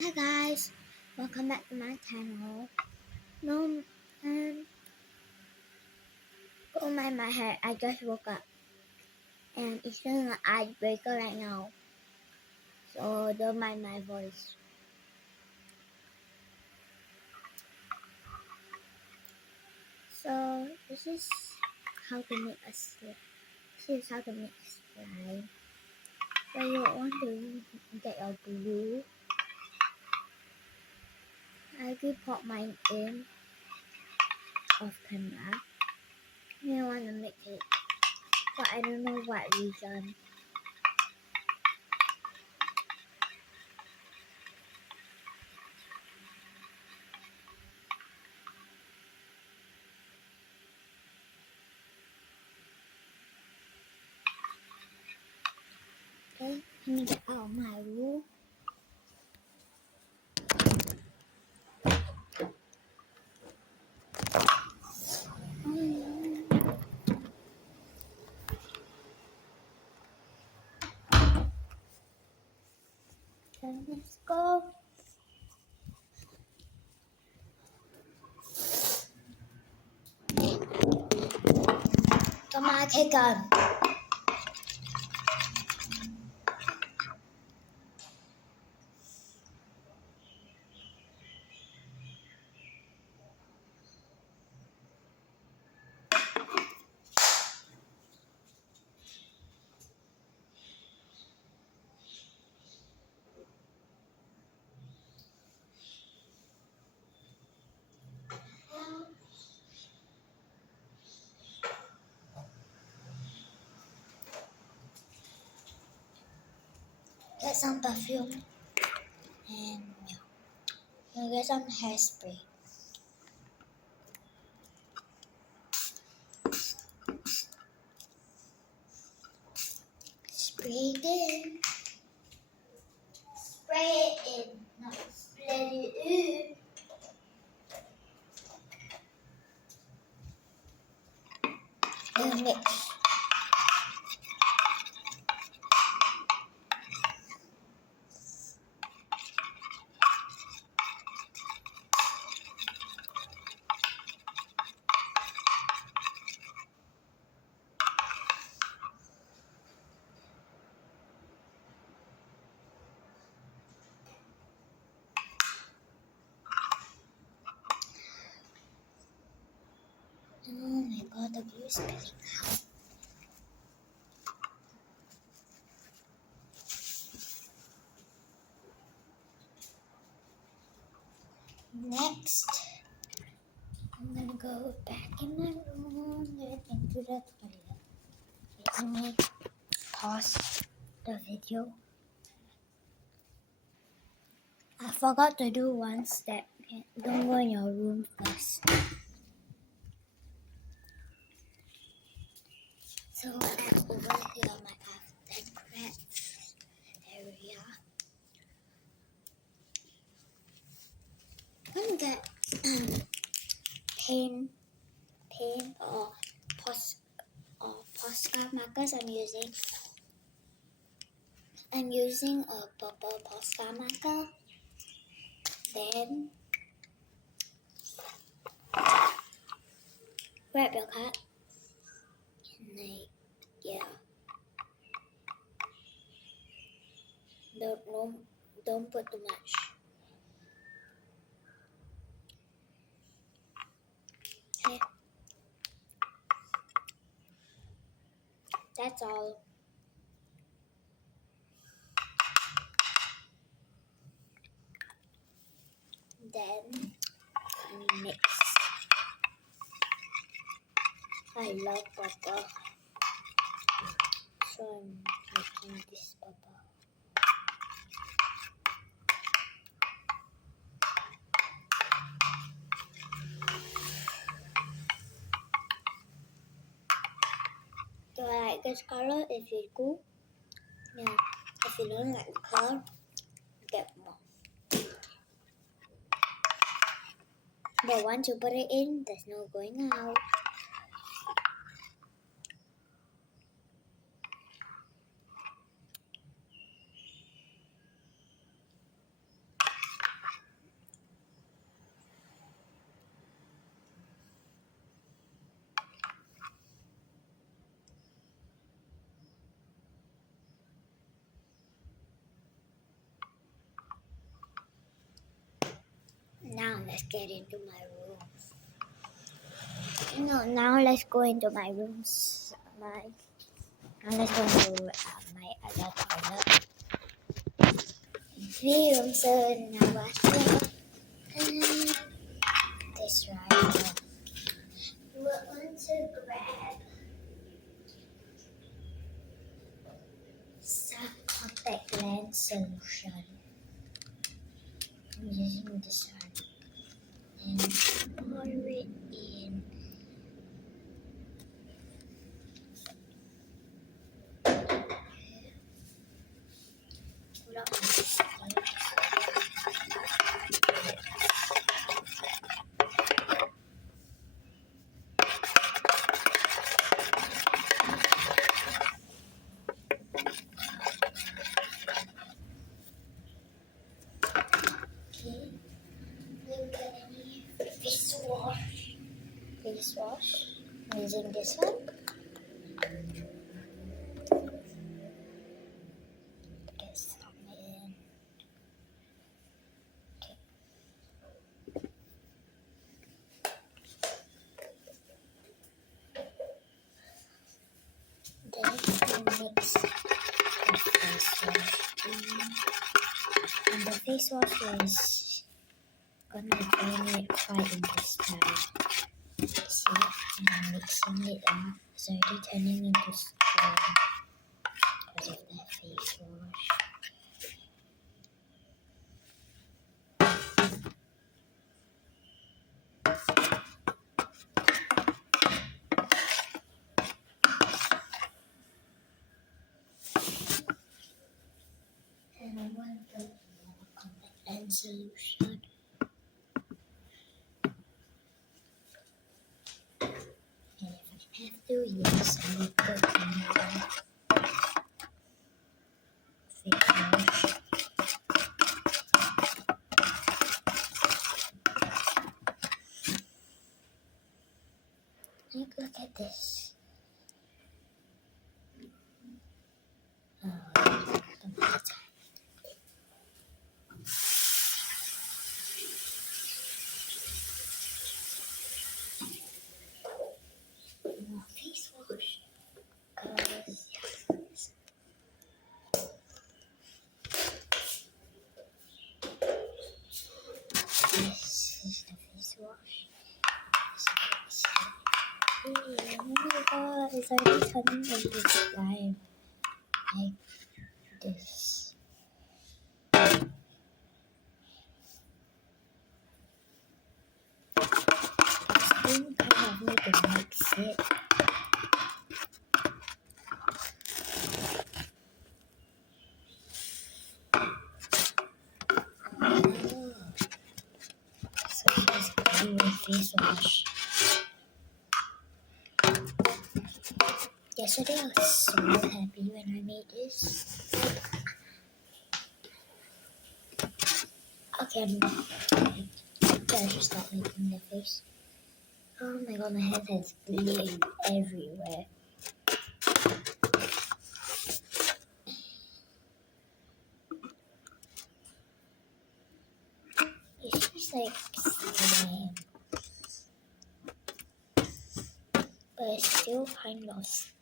Hi guys, welcome back to my channel. No, don't mind my hair. I just woke up and it's still an icebreaker right now, so don't mind my voice. So this is how to make a slime. This is how to make slime. So you want to get your glue. I will put mine in off camera. I want to make it, but I don't know what reason. Okay, let me get out of my room. Okay, let's go. Come on, take on. Get some perfume and get some hairspray. Spray it in. Spray it in, not spray it in. And mix. Oh my god, the glue is spilling out. Next, I'm gonna go back in my room and into the toilet. Let me pause the video. I forgot to do one step. Okay, don't go in your room first. So I'm over here my after craft area. I'm gonna get paint or Posca markers. I'm using a purple Posca marker. Then grab your card and don't put too much. Okay, that's all. Then mix. I love purple, so I'm making this purple. Do I like this color? If you go, yeah. If you don't like the color, get more. But once you put it in, there's no going out. Now let's get into my room. No, now let's go into my rooms. Now let's go into my other toilet. Film sir now watch this right here. We want to grab some contact lens solution. I'm using this one and pour it in. Put up my stairs. Okay, look at any face wash. Face wash. I'm using this one. Get some in. Okay. Then we mix the face wash in. And the face wash is gonna burn it quite in this time. See, I'm mixing it up. It's already turning into strong because of the face wash. And I want to put more contact lens solution. And if I have to, yes, I will put more face wash. Like, look at this. Oh, the water. More face wash. Because this is the face wash. Oh my god, it's already turning into slime. Like this. Still kind of need to mix it. Oh. So it's going with face wash. Yesterday I was so happy when I made this. Okay, I should stop making the face. Oh my god, my head has bleeding everywhere. It's just like slime. But it's still kind of sticky.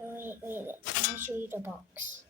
Wait, let me show you the box.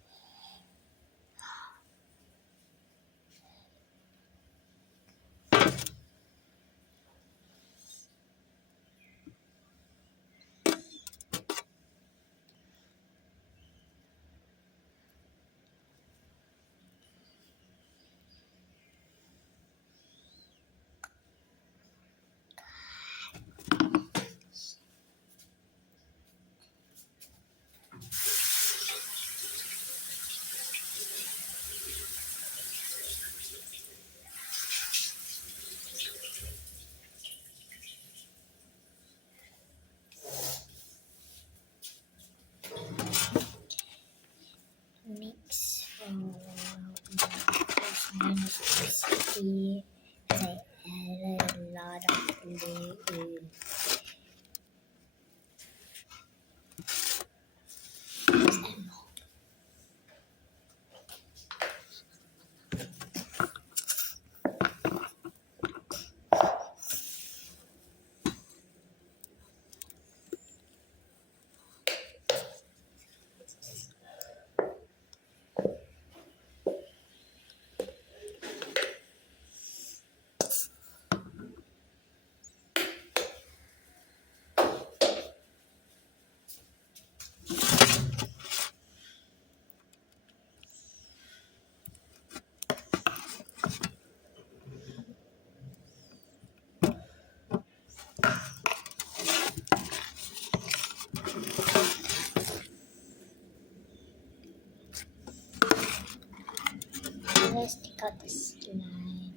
Mix sticky. I add a lot of glue. let's take out the slime.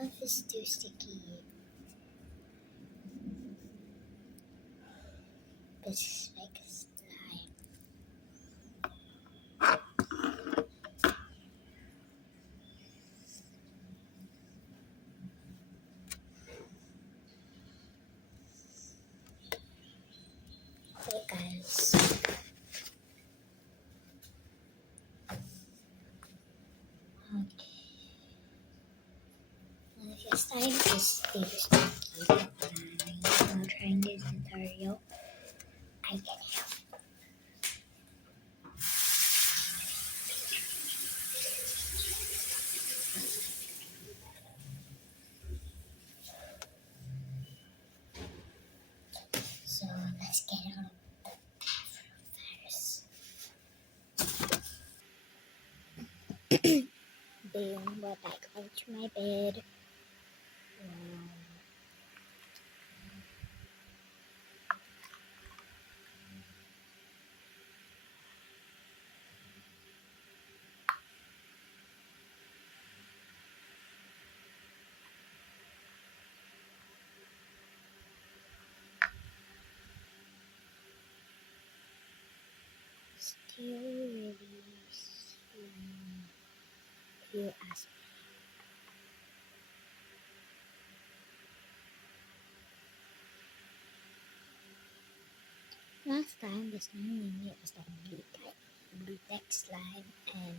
Oh, it's too sticky. This is like a slime. Okay, guys. Okay. If your slime is too sticky, while trying this tutorial, I can help. So let's get out of the bathroom first. Boom, we're back onto my bed. Still really slow. You ask me. Last time the slime we made was like blue text slime, and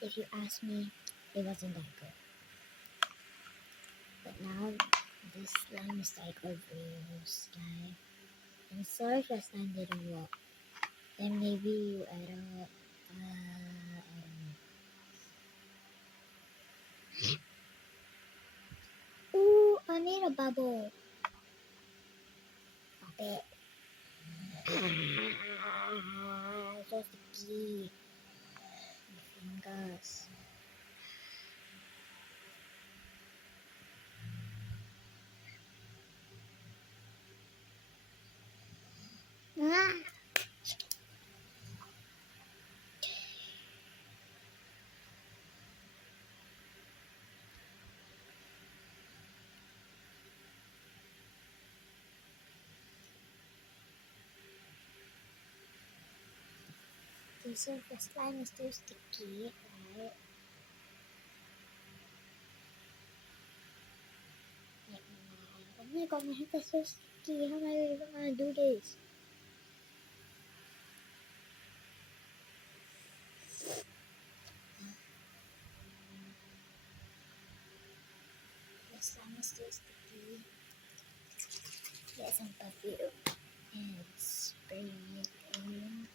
if you ask me, it wasn't that good. But now this slime is like a real slime. And sorry if the slime didn't work. Then maybe you add up I don't know. Ooh, I made a bubble. Pop it. So sticky. My fingers. Ah. So the slime is too sticky, right? Oh my god, my hands are so sticky. How am I even gonna do this? The slime is too sticky. Get some perfume and spray it in.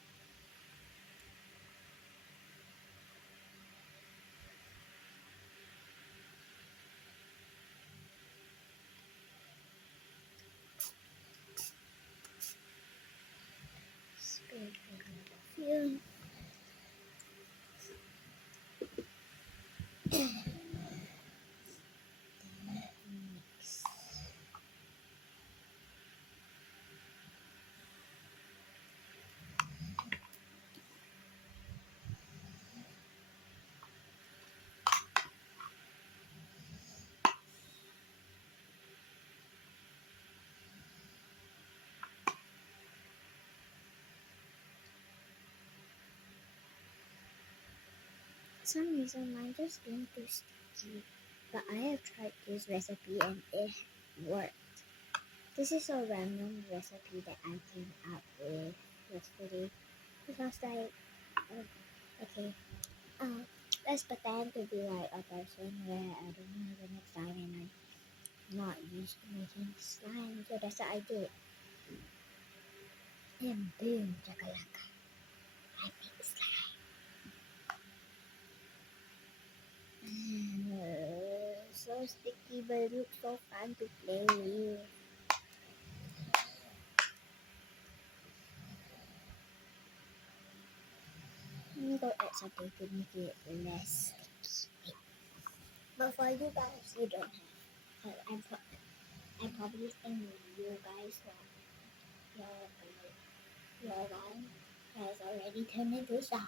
Spray it in perfume. Mix. For some reason, mine just being too sticky. But I have tried this recipe and it worked. This is a random recipe that I came up with yesterday. Because like, okay, let's pretend to be like a person where I don't know how to make slime and I'm not used to making slime. So that's what I did. And boom, chakalaka. I make slime. So sticky, but it looks so fun to play with. Let me go add something to make it less sticky. But for you guys, you don't have. I probably think you guys your one has already turned into slime.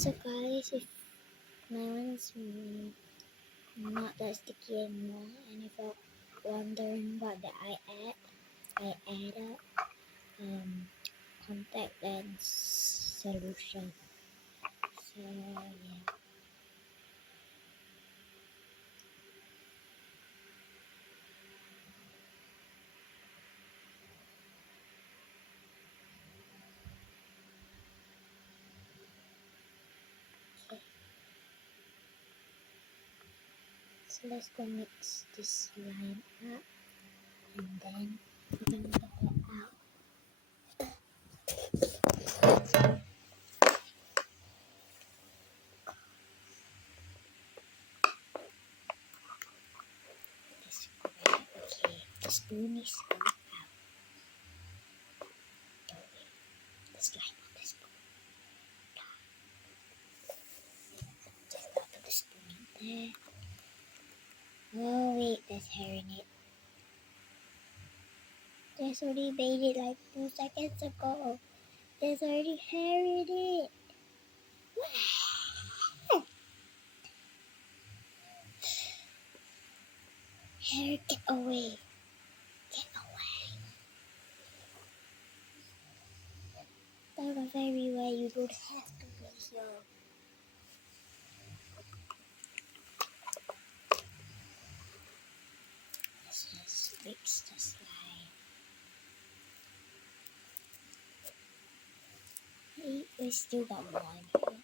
So guys, if my one's not that sticky anymore, and if you're wondering what did I added contact lens solution. So yeah. Okay. So let's go mix this line up, and then we're gonna get it out. This okay. The spoon is going out. Don't wait. The slime on the spoon. Just put the spoon in there. Oh wait, there's hair in it. There's already made it like 2 seconds ago. There's already hair in it. Hair, get away. Get away. That was everywhere. You don't have to be here. Let's just mix the slime. Hey, we still got one here.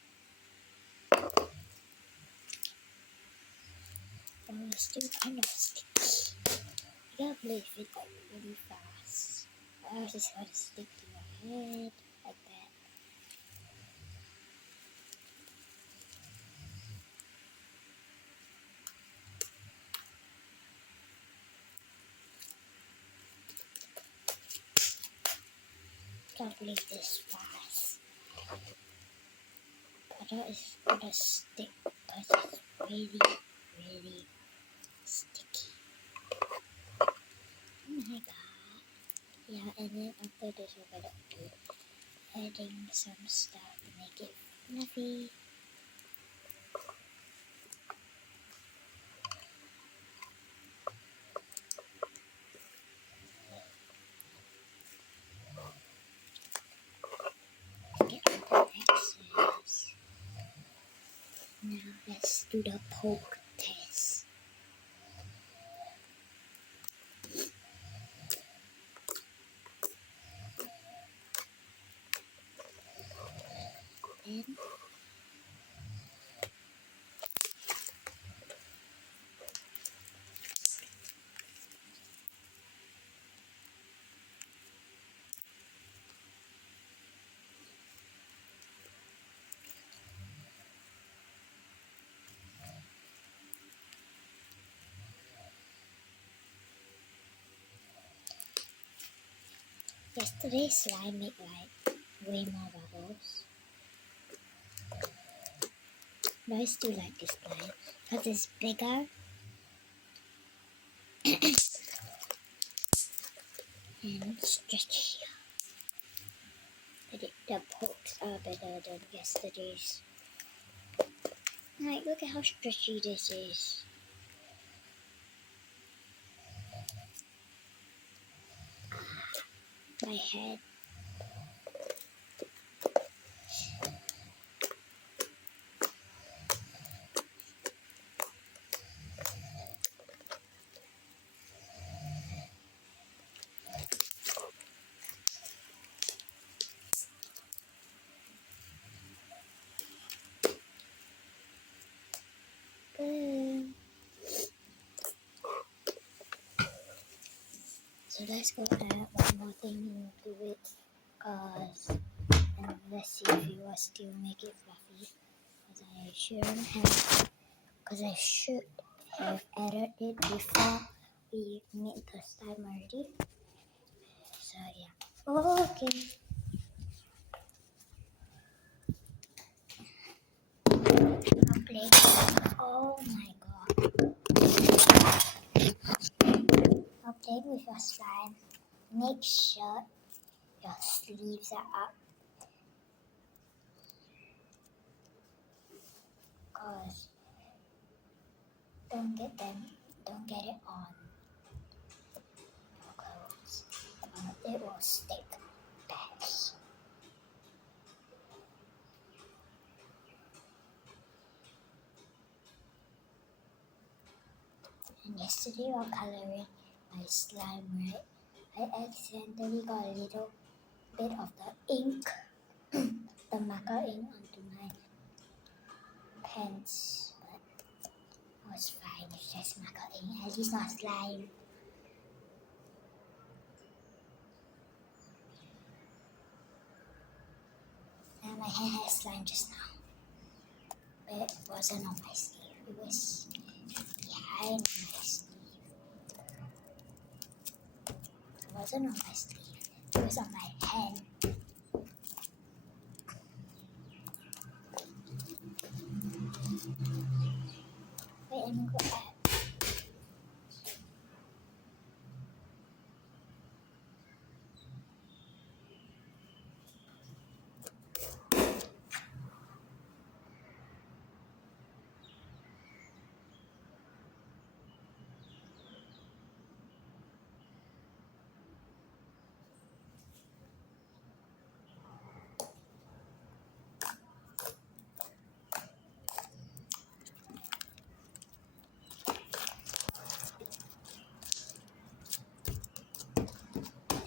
Oh, it's still kind of sticky. You gotta play it like really fast. Or else it's gonna stick to your head like that. Can't play this fast. I thought it's gonna stick because it's really, really sticky. Oh my god. Yeah, and then after this we're gonna do adding some stuff to make it fluffy. Get all the excess. Now let's do the poke test. And yesterday's slime made like way more bubbles. But I still like this slime because it's bigger and stretchier. But the pokes are better than yesterday's. Like, look at how stretchy this is. My head. Boom. So let's go add one more thing into it, and let's see if it will still make it fluffy. Because I should have added it before we made the slime already. So yeah. Okay. Okay. Oh my god. Okay, with your slime, make sure your sleeves are up. because don't get it on your clothes. It will stick bad. And yesterday while coloring my slime, right, I accidentally got a little bit of the ink, the marker ink onto my pants, but it was fine. It's just marker ink, at least not slime. And my hand had slime just now, but it wasn't on my sleeve. It was behind my sleeve. It wasn't on my sleeve. It was on my hand. Wait, let me go back.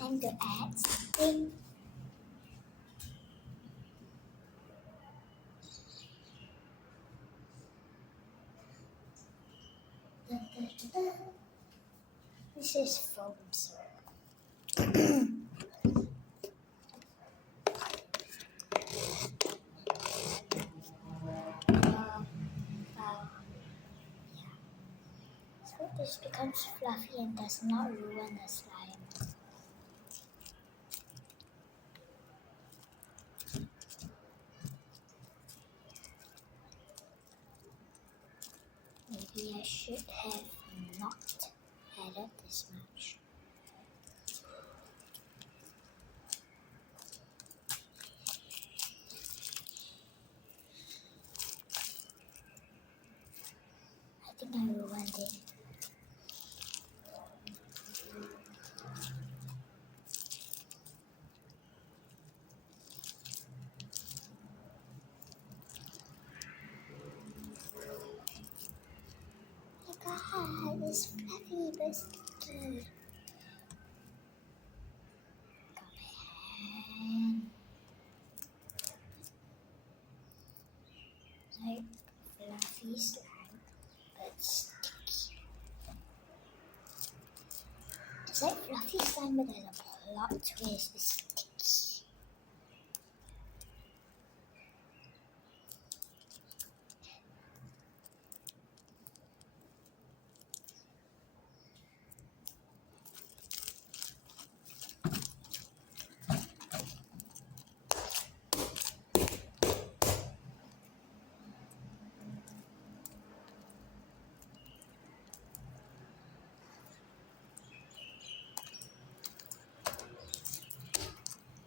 I'm going to add something. This is foam, so yeah. So this becomes fluffy and does not ruin the slime. Maybe I should have not added this much. I think I ruined it. Oh my god, it's fluffy but sticky. Got my hand. Like fluffy slime but sticky. It's like fluffy slime but there's a plot twist. It's sticky.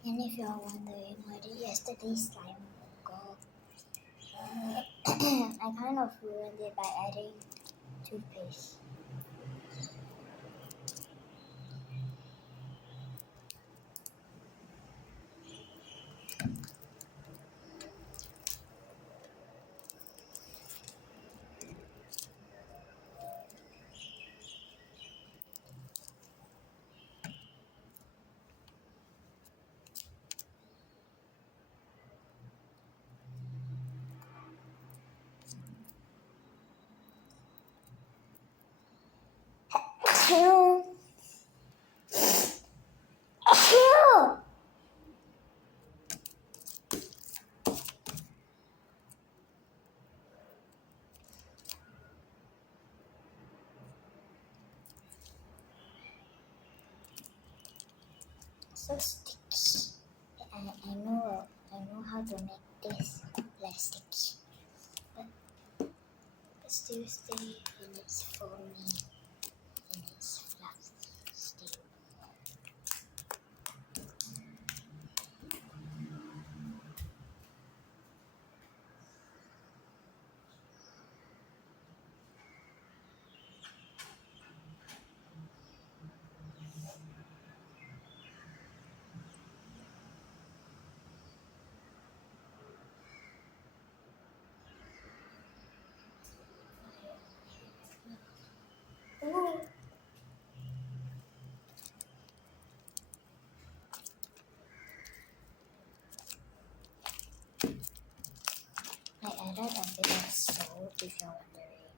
And if you're wondering where did yesterday's slime go, I kind of ruined it by adding toothpaste. Achoo! Achoo! So sticky. I know how to make this less sticky, but still stay in its foamy, in its fluffy state. add a bit of salt if you're wondering.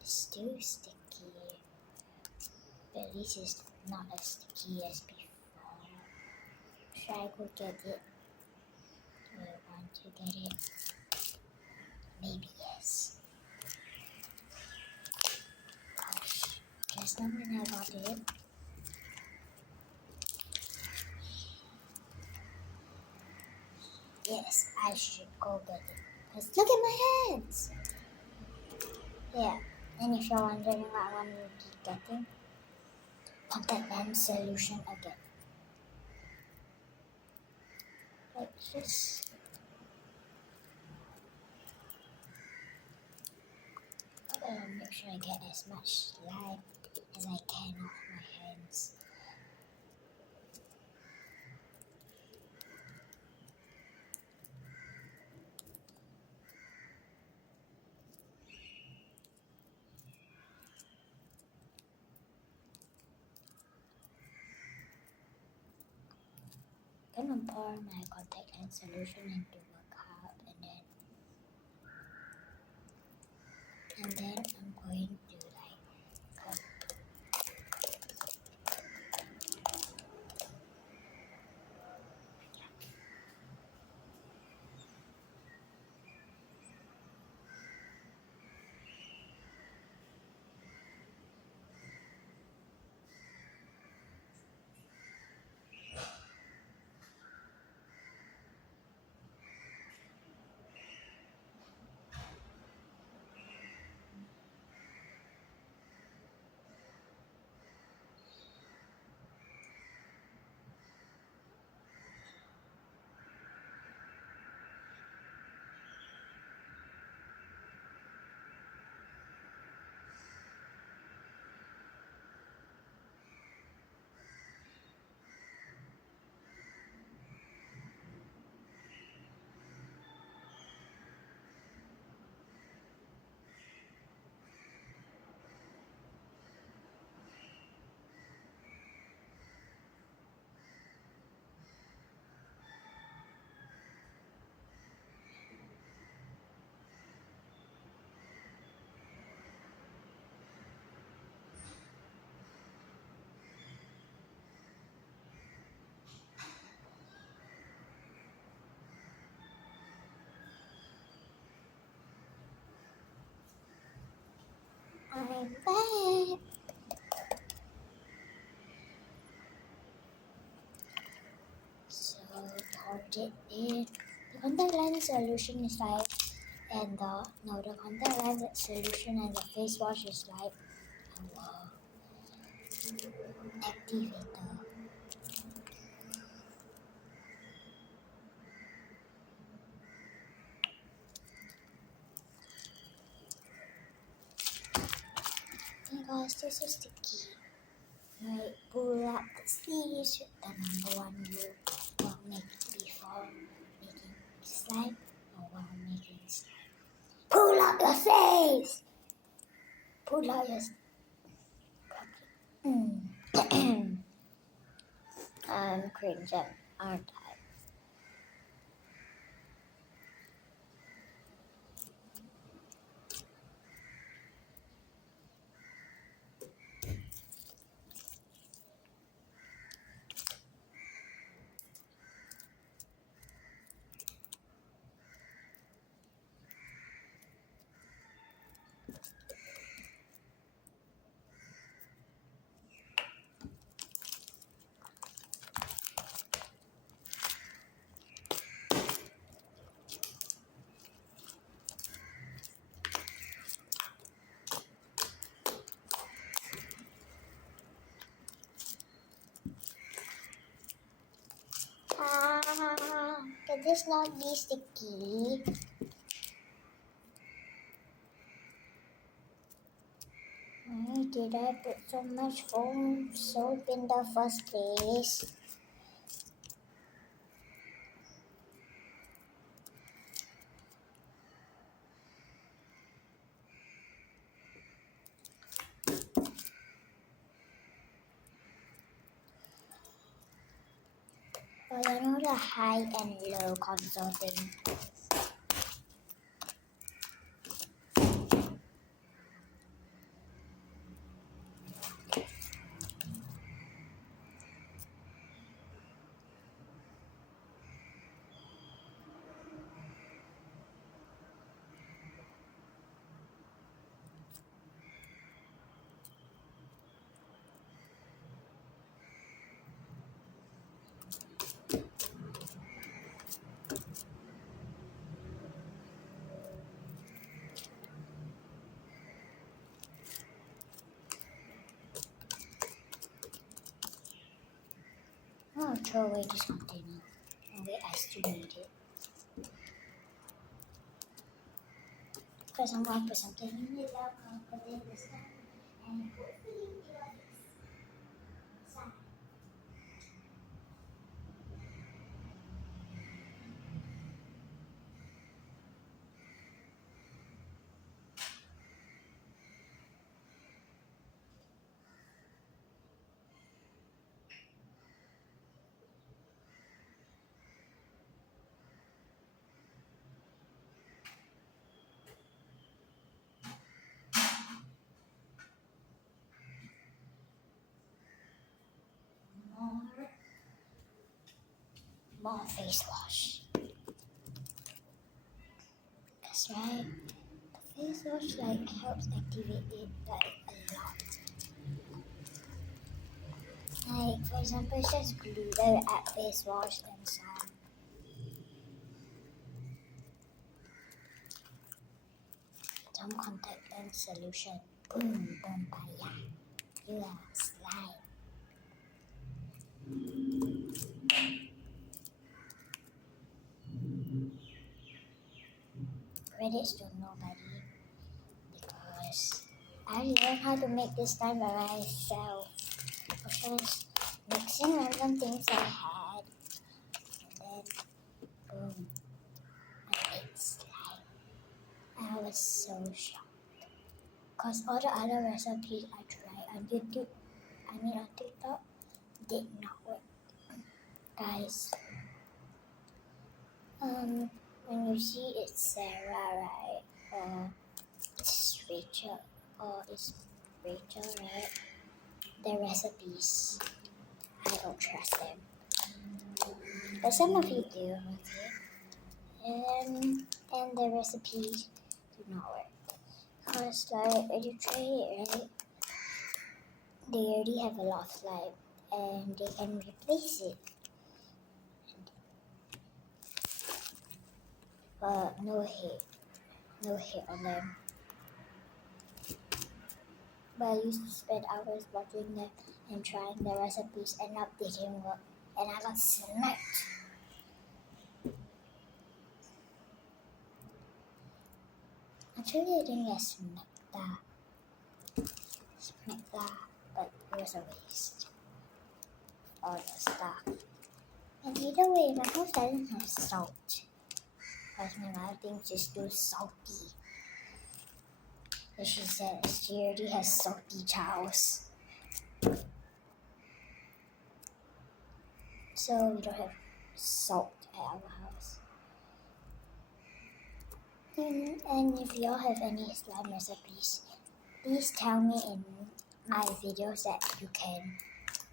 It's too sticky, but at least it's not as sticky as before. Should I go get it? Do I want to get it? Maybe yes. Gosh, just now when I got it. Yes, I should go get it. Because look at my hands! Yeah, and if you're wondering what I'm going to be getting, contact lens solution again. Like this. I'm going to make sure I get as much light as I can off my hands. I'm going to pour my contact lens solution into a cup and then I'm going to I'm back. So poured it in. The contact lens solution is like, and the contact lens solution and the face wash is like our activator. Oh my gosh, this is sticky. Right, pull up the sleeves, the number one rule while making before making slime or while making slime. Pull up your face! Pull out your I'm cringing, aren't I? Can this not be sticky? Why did I put so much foam soap in the first place? But I know the high and low console thing. I'll throw away this container and wait as to need it. Because I'm going to put something in it that I'll put it this time. And hopefully it'll fix inside. More face wash. That's right. The face wash helps activate it a lot. For example, it's just glue that add face wash and some contact lens solution. Boom, boom, baya. You are slime. Credits to nobody because I learned how to make this time by myself. Because mixing random things I had and then boom, I made slime. I was so shocked. Because all the other recipes I tried on YouTube, on TikTok, did not work. Guys, when you see it's Sarah, right? Or it's Rachel, right? The recipes, I don't trust them. But some of you do, okay? And the recipes do not work. Because when you try it, right? They already have a lot of slime and they can replace it. But no hate on them. But I used to spend hours watching them and trying the recipes and up they didn't work. And I got smacked. Actually, I didn't get smacked, but it was a waste. All the stuff. And either way, my house doesn't have salt. Because my mother thinks it's too salty. So she said she already has salty chows. So we don't have salt at our house. And if y'all have any slime recipes, please tell me in my videos that you can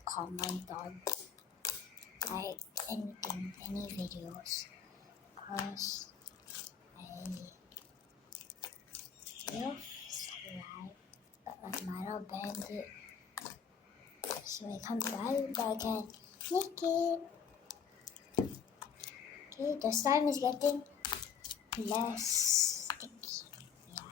comment on. Like anything, any videos. Because I love slime, but my mother banned it. So I can't buy it, but I can make it. Okay, the slime is getting less sticky. Yeah.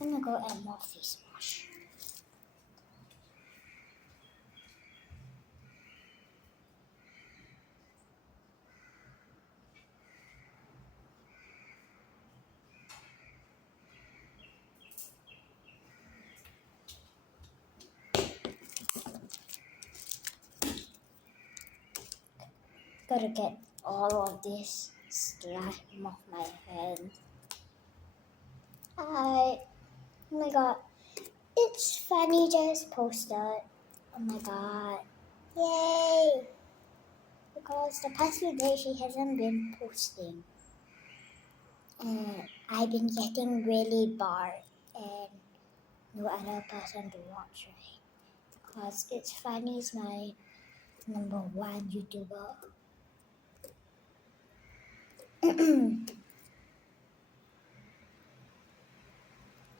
I'm gonna go add more face wash. Gotta get all of this slime off my hands. Oh my god. It's Fanny just posted. Oh my god. Yay! Because the past few days she hasn't been posting. And I've been getting really bored and no other person to watch, right? Because it's Fanny's my number one YouTuber.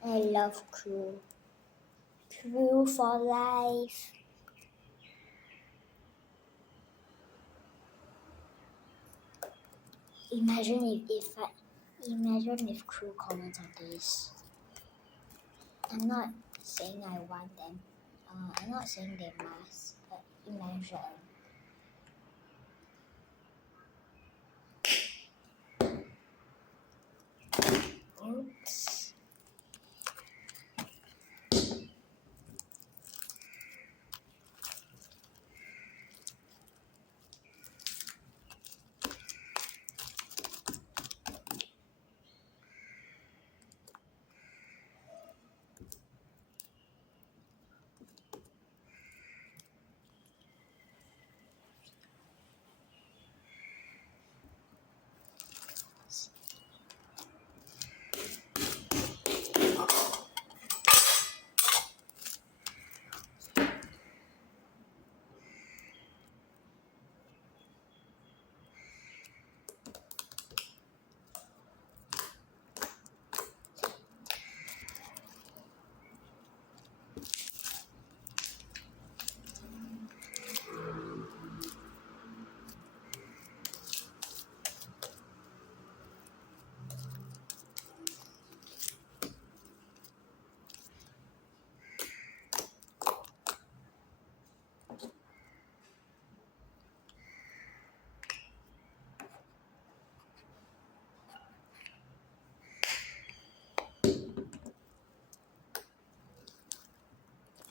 I love Crew. Crew for life. Imagine if Crew comments on this. I'm not saying I want them. I'm not saying they must, but imagine. Oops.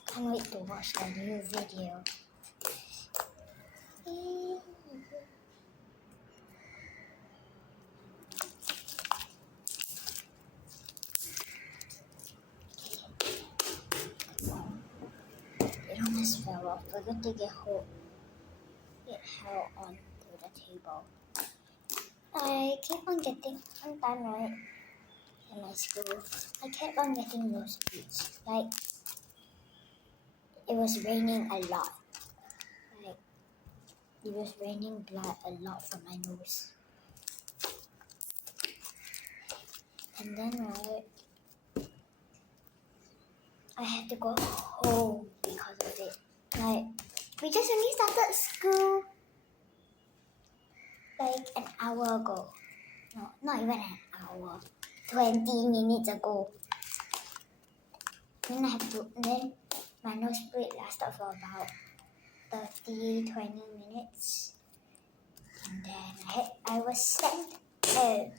Can't wait to watch the new video. It almost fell off. We're going to get it held onto the table. I keep on getting, one time right, in my school, I kept on getting those beats. Like, it was raining a lot. Like, it was raining blood a lot from my nose. And then, right, I had to go home because of it. Like, we just only started school like an hour ago. No, not even an hour. 20 minutes ago. Then my nose break lasted for about 30, 20 minutes. And then I was sent like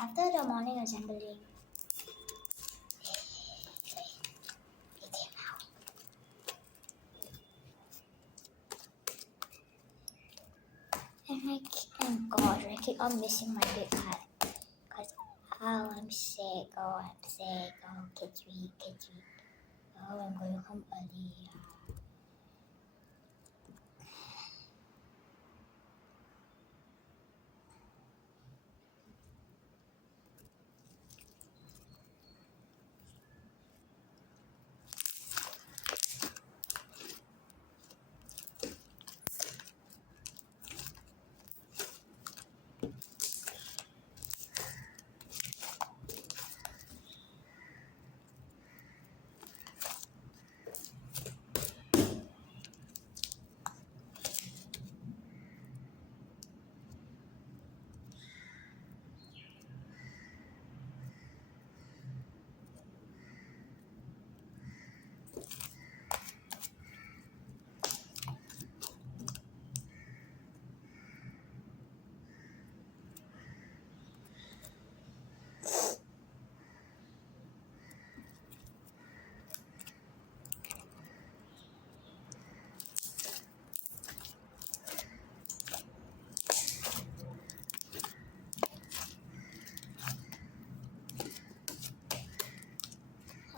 after the morning assembly. It came out. And gosh, I keep on missing my big hat. Because, I'm sick. Oh, I'm sick. Oh, kids week. Oh, I'm going home early.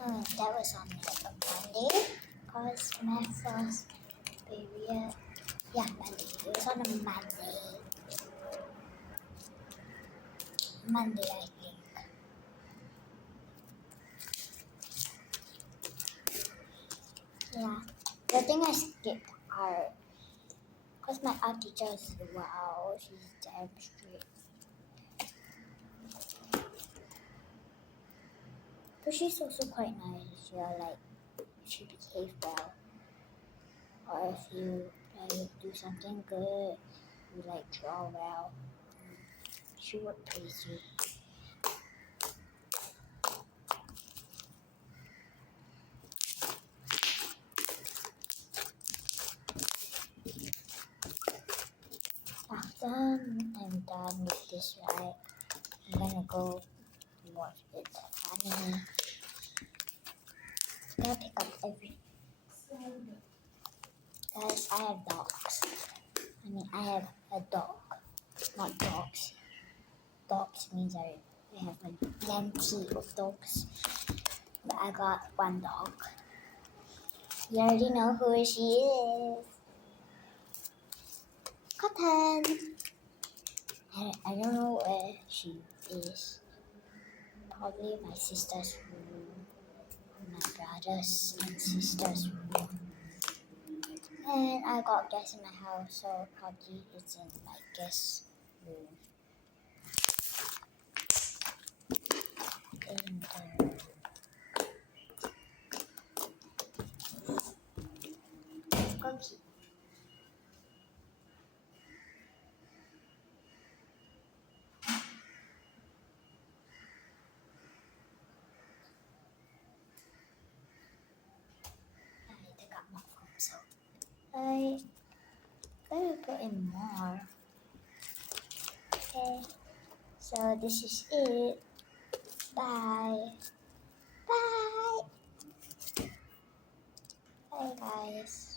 That was on like a Monday, cause my first period. Yeah, Monday. It was on a Monday. Monday, I think. Yeah. The thing I skipped art, cause my art teacher is wow, she's damn strict. But she's also quite nice. Yeah, like if you behave well, or if you like do something good, you like draw well, she would praise you. After I'm done with this ride, I'm gonna go watch It's Funny. I'm gonna pick up every. Guys, I have dogs. I have a dog, not dogs. Dogs means I have plenty of dogs. But I got one dog. You already know who she is. Cotton. I don't know where she is. Probably my sister's room. My brothers and sisters' room. And I got guests in my house, so probably it's in my guest room. And cookie. I need to cut more from so I better put in more. Okay. So this is it. Bye. Bye. Bye guys.